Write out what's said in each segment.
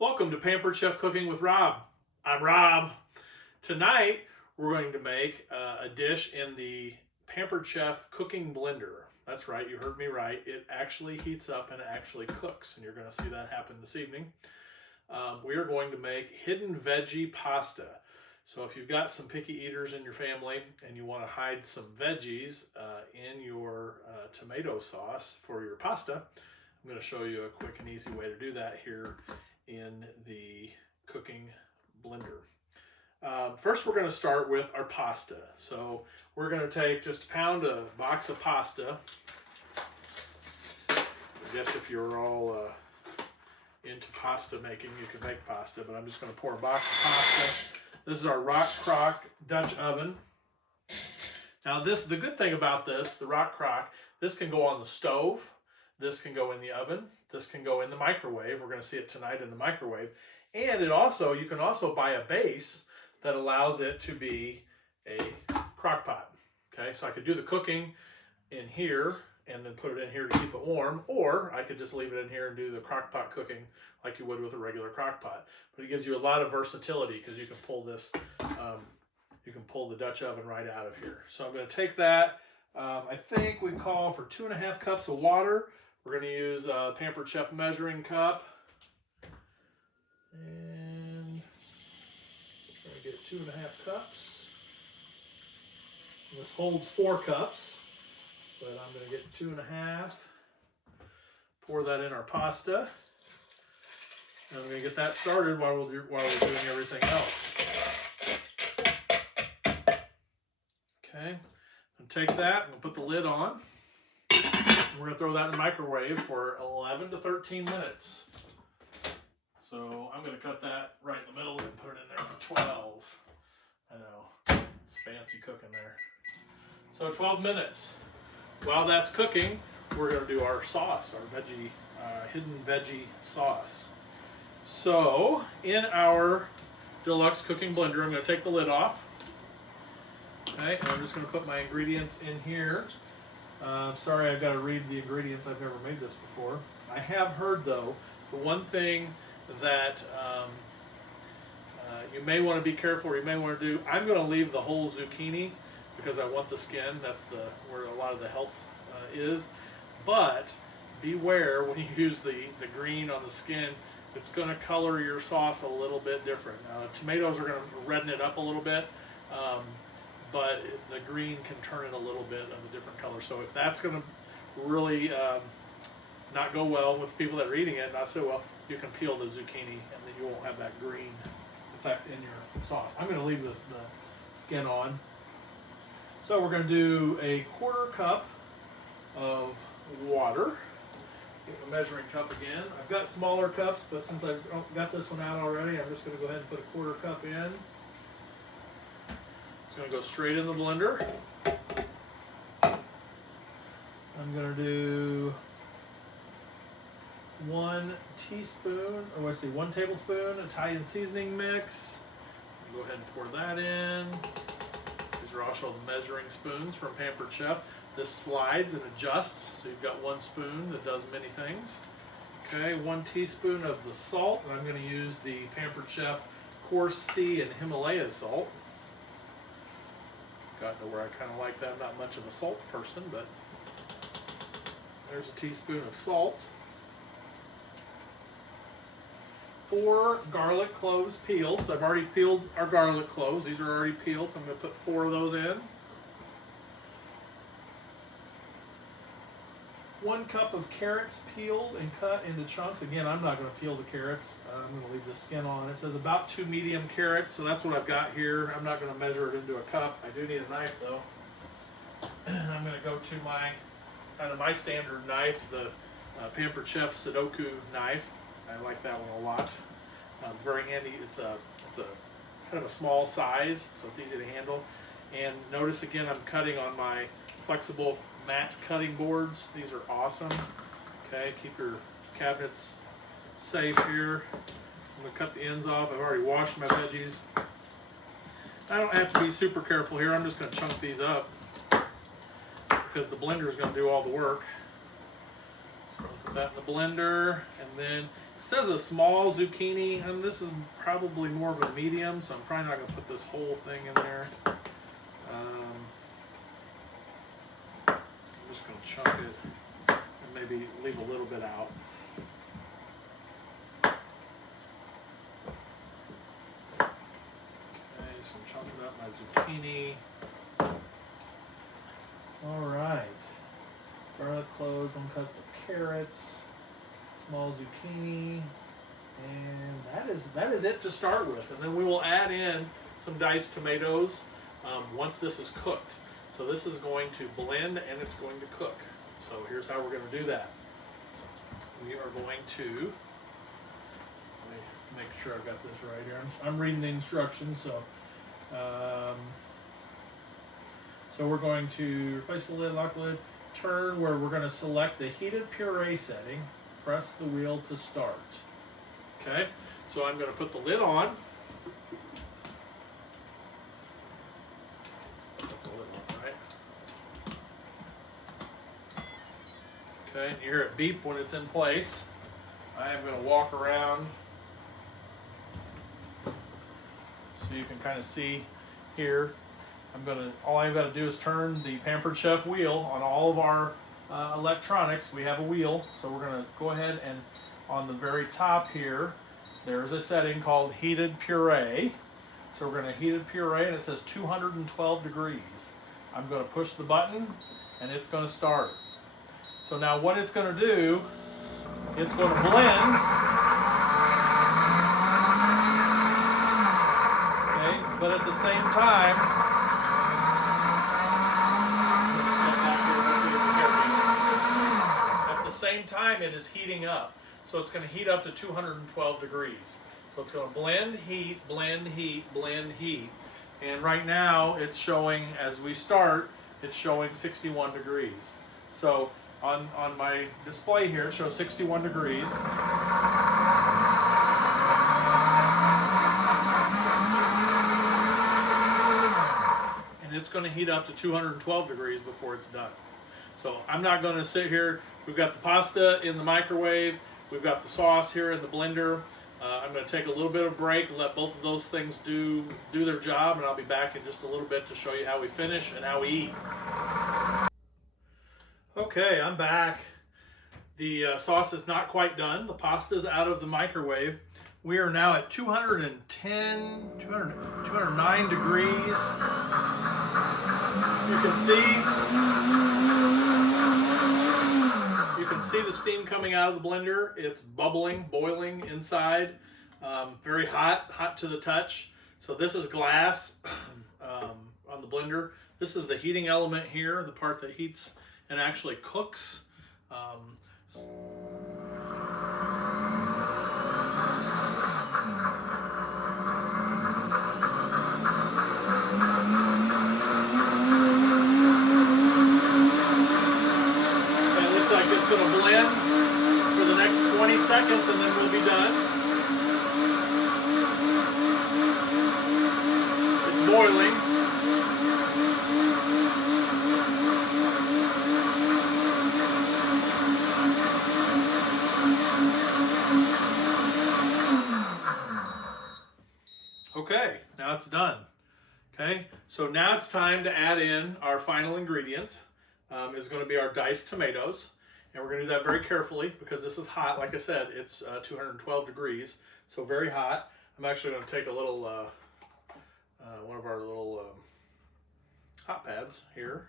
Welcome to Pampered Chef Cooking with Rob. I'm Rob. Tonight we're going to make a dish in the Pampered Chef cooking blender. That's right, you heard me right. It actually heats up and it actually cooks, and you're going to see that happen this evening. We are going to make hidden veggie pasta. So if you've got some picky eaters in your family and you want to hide some veggies in your tomato sauce for your pasta, I'm going to show you a quick and easy way to do that here in the cooking blender. First, we're going to start with our pasta. So we're going to take just a box of pasta. I guess if you're all into pasta making, you can make pasta, but I'm just going to pour a box of pasta. This is our Crock Dutch oven. Now the good thing about this, the Crock, this can go on the stove, this can go in the oven, this can go in the microwave. We're going to see it tonight in the microwave. And you can also buy a base that allows it to be a crock pot. Okay, so I could do the cooking in here and then put it in here to keep it warm, or I could just leave it in here and do the crock pot cooking like you would with a regular crock pot. But it gives you a lot of versatility because you can pull this, you can pull the Dutch oven right out of here. So I'm going to take that. I think we call for 2.5 cups of water. We're going to use a Pampered Chef measuring cup. And try to get 2.5 cups. And this holds 4 cups, but I'm going to get 2.5. Pour that in our pasta. And I'm going to get that started while we're doing everything else. Okay, and take that and put the lid on. We're going to throw that in the microwave for 11 to 13 minutes. So I'm going to cut that right in the middle and put it in there for 12. I know, it's fancy cooking there. So 12 minutes. While that's cooking, we're going to do our sauce, our hidden veggie sauce. So in our deluxe cooking blender, I'm going to take the lid off. Okay, and I'm just going to put my ingredients in here. Sorry, I've got to read the ingredients. I've never made this before. I have heard, though, the one thing that you may want to be careful or you may want to do, I'm going to leave the whole zucchini because I want the skin. That's where a lot of the health is. But beware when you use the green on the skin, it's going to color your sauce a little bit different. Tomatoes are going to redden it up a little bit. But the green can turn it a little bit of a different color. So if that's going to really not go well with people that are eating it, not so well, you can peel the zucchini and then you won't have that green effect in your sauce. I'm going to leave the skin on. So we're going to do a 1/4 cup of water. Get the measuring cup again. I've got smaller cups, but since I've got this one out already, I'm just going to go ahead and put a 1/4 cup in. It's going to go straight in the blender. I'm going to do 1 tablespoon Italian seasoning mix. Go ahead and pour that in. These are also the measuring spoons from Pampered Chef. This slides and adjusts, so you've got 1 spoon that does many things. Okay, 1 teaspoon of the salt, and I'm going to use the Pampered Chef Coarse Sea and Himalaya salt. Got to where I kind of like that. I'm not much of a salt person, but there's a teaspoon of salt. 4 garlic cloves peeled. So I've already peeled our garlic cloves. These are already peeled, so I'm going to put 4 of those in. 1 cup of carrots peeled and cut into chunks. Again, I'm not going to peel the carrots. I'm going to leave the skin on. It says about 2 medium carrots, so that's what I've got here. I'm not going to measure it into a cup. I do need a knife, though. I'm going to go to my standard knife, the Pampered Chef Sudoku knife. I like that one a lot. Very handy. It's a kind of a small size, so it's easy to handle. And notice again, I'm cutting on my flexible matte cutting boards. These are awesome. Okay, keep your cabinets safe here. I'm going to cut the ends off. I've already washed my veggies. I don't have to be super careful here. I'm just going to chunk these up because the blender is going to do all the work. So I'll put that in the blender, and then says a small zucchini, and this is probably more of a medium, so I'm probably not going to put this whole thing in there. I'm just going to chunk it and maybe leave a little bit out. Okay, so I'm chunking up my zucchini. All right. Garlic cloves, uncut carrots, small zucchini, and that is it to start with. And then we will add in some diced tomatoes once this is cooked. So this is going to blend and it's going to cook. So here's how we're going to do that. We are going to, let me make sure I've got this right here. I'm reading the instructions, so we're going to replace the lid, lock the lid, turn where we're going to select the heated puree setting, press the wheel to start. Okay, so I'm going to put the lid on. Put the lid on, right? Okay, and you hear it beep when it's in place. I am going to walk around so you can kind of see here. All I've got to do is turn the Pampered Chef wheel on all of our electronics. We have a wheel, so we're going to go ahead and on the very top here, there's a setting called heated puree. So we're going to heated puree, and it says 212 degrees. I'm going to push the button, and it's going to start. So now what it's going to do, it's going to blend. Okay, but at the same time, it is heating up. So it's going to heat up to 212 degrees. So it's going to blend, heat, blend, heat, blend, heat. And right now it's showing, as we start, it's showing 61 degrees. So on my display here, it shows 61 degrees. And it's going to heat up to 212 degrees before it's done. So I'm not going to sit here. We've got the pasta in the microwave. We've got the sauce here in the blender. I'm going to take a little bit of a break and let both of those things do their job, and I'll be back in just a little bit to show you how we finish and how we eat. Okay, I'm back. The sauce is not quite done. The pasta is out of the microwave. We are now at 209 degrees. You can see the steam coming out of the blender. It's bubbling, boiling inside. Very hot to the touch. So this is glass on the blender. This is the heating element here, the part that heats and actually cooks. It's going to blend for the next 20 seconds and then we'll be done. It's boiling. Okay, now it's done. Okay, so now it's time to add in our final ingredient. Is going to be our diced tomatoes. And we're going to do that very carefully because this is hot. Like I said, it's 212 degrees, so very hot. I'm actually going to take a little, one of our little hot pads here.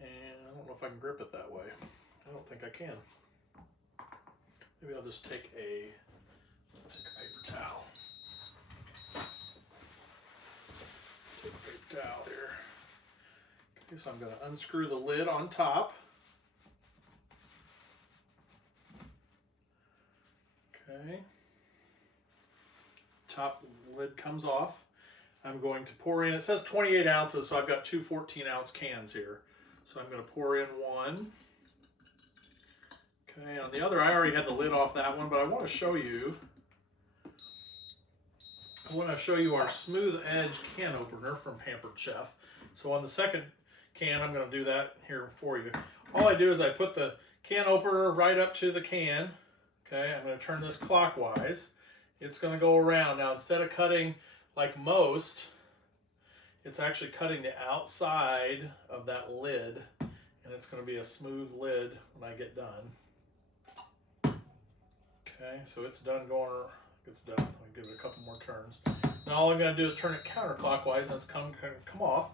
And I don't know if I can grip it that way. I don't think I can. Maybe I'll just take a paper towel. Take a paper towel here. Okay, so I'm going to unscrew the lid on top. Okay, top lid comes off. I'm going to pour in, it says 28 ounces, so I've got two 14-ounce cans here. So I'm going to pour in one. Okay, on the other, I already had the lid off that one, but I want to show you, our smooth edge can opener from Pampered Chef. So on the second can, I'm going to do that here for you. All I do is I put the can opener right up to the can. Okay, I'm going to turn this clockwise. It's going to go around. Now, instead of cutting like most, it's actually cutting the outside of that lid, and it's going to be a smooth lid when I get done. Okay, so it's done going, it's done. I'll give it a couple more turns. Now all I'm going to do is turn it counterclockwise, and it's come off.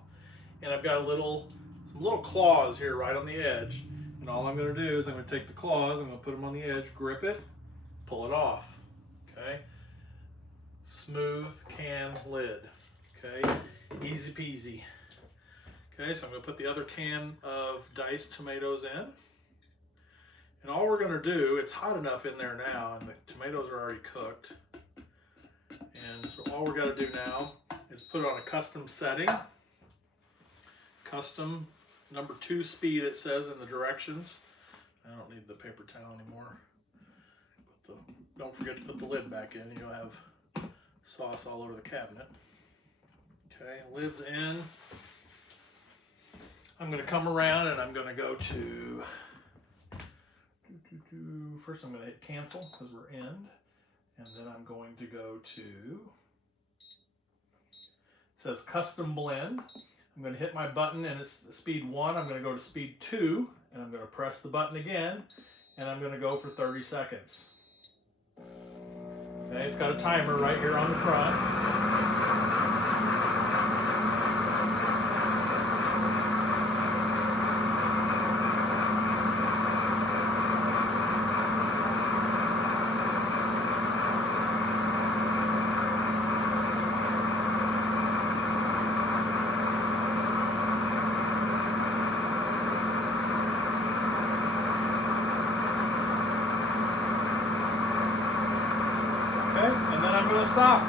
And I've got some little claws here right on the edge. And all I'm going to do is I'm going to take the claws, I'm going to put them on the edge, grip it, pull it off. Okay, smooth can lid. Okay, easy peasy. Okay, so I'm going to put the other can of diced tomatoes in. And all we're going to do, it's hot enough in there now, and the tomatoes are already cooked. And so all we're got to do now is put it on a custom setting. Custom number 2 speed, it says in the directions. I don't need the paper towel anymore. Don't forget to put the lid back in. You'll have sauce all over the cabinet. Okay, lid's in. I'm going to come around and I'm going to go to, first I'm going to hit cancel because we're in. And then I'm going to go to, it says custom blend. I'm going to hit my button and it's speed 1. I'm going to go to speed 2 and I'm going to press the button again and I'm going to go for 30 seconds. Okay, it's got a timer right here on the front. Stop.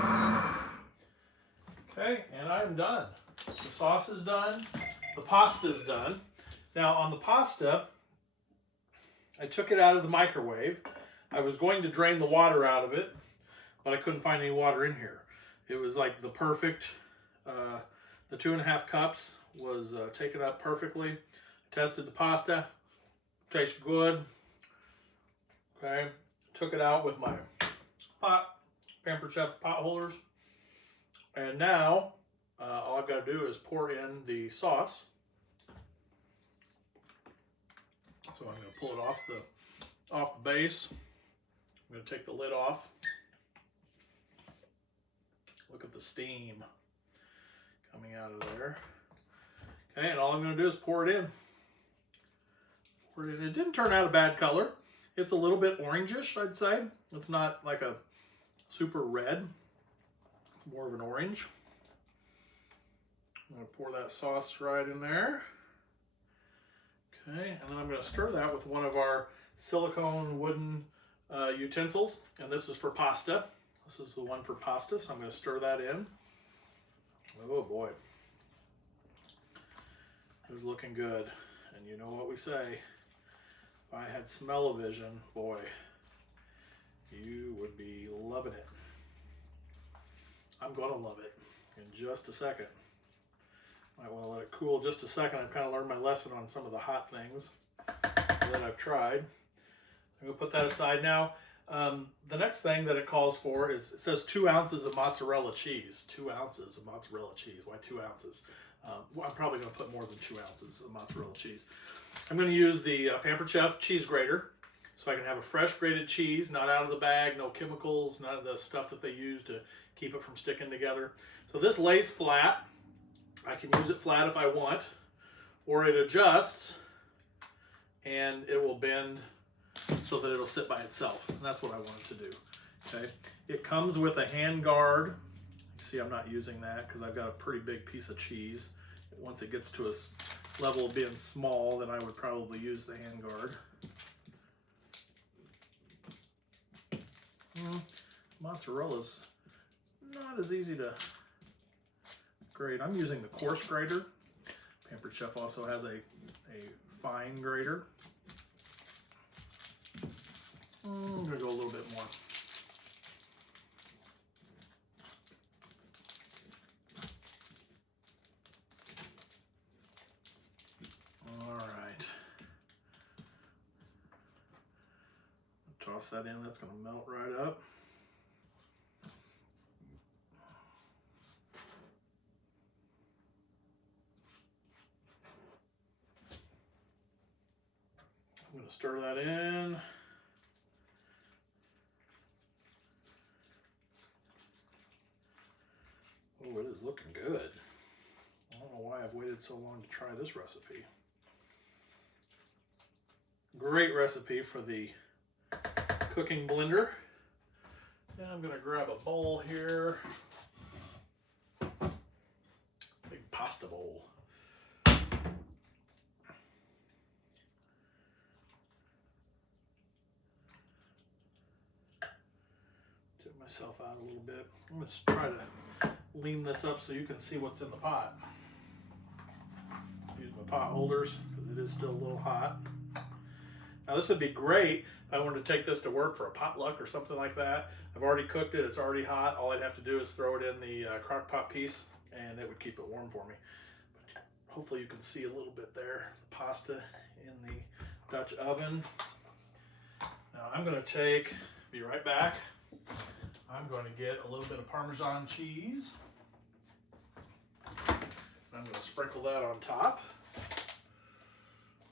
Okay, and I'm done. The sauce is done. The pasta is done. Now on the pasta, I took it out of the microwave. I was going to drain the water out of it, but I couldn't find any water in here. It was like the perfect, the 2.5 cups was taken up perfectly. Tested the pasta, tastes good. Okay, took it out with my Pampered Chef pot holders, and now all I've got to do is pour in the sauce. So I'm going to pull it off the base. I'm going to take the lid off. Look at the steam coming out of there. Okay, and all I'm going to do is pour it in. Pour it in. It didn't turn out a bad color. It's a little bit orangish, I'd say. It's not like a super red, more of an orange. I'm going to pour that sauce right in there. Okay, and then I'm going to stir that with one of our silicone wooden utensils, and this is for pasta. This is the one for pasta, so I'm going to stir that in. Oh boy, it's looking good. And you know what we say, if I had smell-o-vision, boy, you would be loving it. I'm going to love it in just a second. Might want to let it cool just a second. I've kind of learned my lesson on some of the hot things that I've tried. I'm going to put that aside now. The next thing that it calls for is, it says 2 ounces of mozzarella cheese. 2 ounces of mozzarella cheese. Why 2 ounces? I'm probably going to put more than 2 ounces of mozzarella cheese. I'm going to use the Pampered Chef cheese grater, so I can have a fresh grated cheese, not out of the bag, no chemicals, none of the stuff that they use to keep it from sticking together. So this lays flat. I can use it flat if I want, or it adjusts and it will bend so that it'll sit by itself. And that's what I want it to do. Okay. It comes with a hand guard. You see, I'm not using that because I've got a pretty big piece of cheese. Once it gets to a level of being small, then I would probably use the hand guard. Mozzarella's not as easy to grate. I'm using the coarse grater. Pampered Chef also has a fine grater. I'm going to go a little bit more. All right. toss that in. That's going to melt right up. I'm going to stir that in. Oh, it is looking good. I don't know why I've waited so long to try this recipe. Great recipe for the cooking blender. Now I'm going to grab a bowl here. Big pasta bowl. Tip myself out a little bit. I'm going to try to lean this up so you can see what's in the pot. Use my pot holders because it is still a little hot. Now this would be great if I wanted to take this to work for a potluck or something like that. I've already cooked it, it's already hot. All I'd have to do is throw it in the crock pot piece and it would keep it warm for me. But hopefully you can see a little bit there. The pasta in the Dutch oven. Now I'm going to be right back. I'm going to get a little bit of Parmesan cheese. I'm going to sprinkle that on top.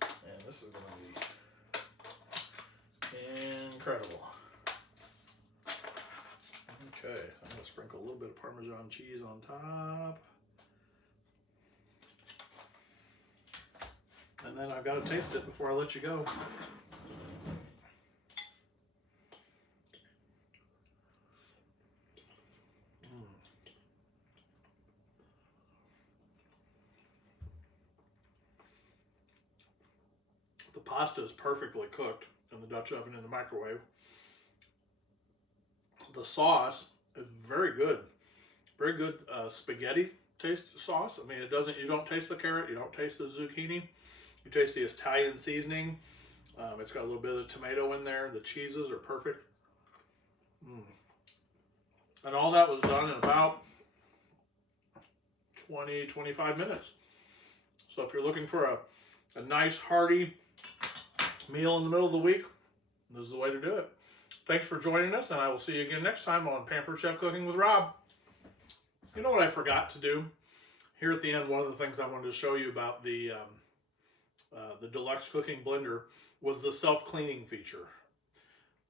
And this is going to be incredible. Okay, I'm going to sprinkle a little bit of Parmesan cheese on top. And then I've got to taste it before I let you go. The pasta is perfectly cooked in the Dutch oven in the microwave. The sauce is very good. Very good spaghetti taste sauce. I mean, you don't taste the carrot, you don't taste the zucchini. You taste the Italian seasoning. It's got a little bit of tomato in there. The cheeses are perfect. And all that was done in about 20-25 minutes. So if you're looking for a nice hearty meal in the middle of the week, this is the way to do it. Thanks for joining us, and I will see you again next time on Pampered Chef Cooking with Rob. You know what I forgot to do? Here at the end, one of the things I wanted to show you about the deluxe cooking blender was the self-cleaning feature.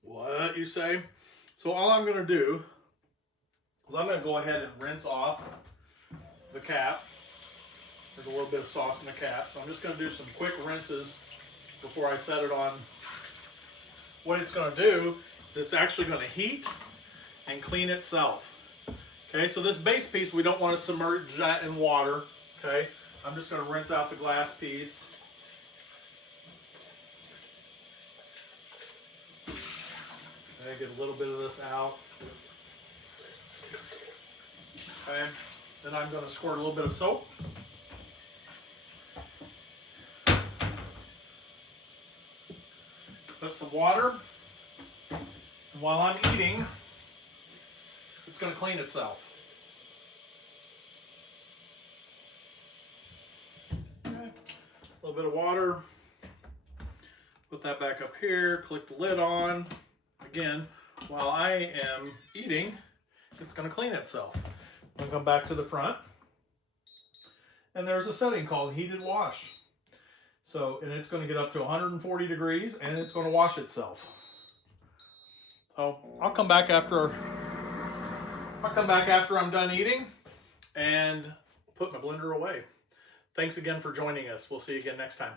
What, you say? So all I'm going to do is I'm going to go ahead and rinse off the cap. There's a little bit of sauce in the cap, so I'm just going to do some quick rinses before I set it on. What it's going to do is it's actually going to heat and clean itself. Okay, so this base piece, we don't want to submerge that in water. Okay, I'm just going to rinse out the glass piece. Okay, get a little bit of this out. Okay, then I'm going to squirt a little bit of soap. Put some water, and while I'm eating, it's going to clean itself. Okay. A little bit of water. Put that back up here, click the lid on. Again, while I am eating, it's going to clean itself. I'm going to come back to the front, and there's a setting called heated wash. So, and it's going to get up to 140 degrees and it's going to wash itself. So I'll come back after I'm done eating and put my blender away. Thanks again for joining us. We'll see you again next time.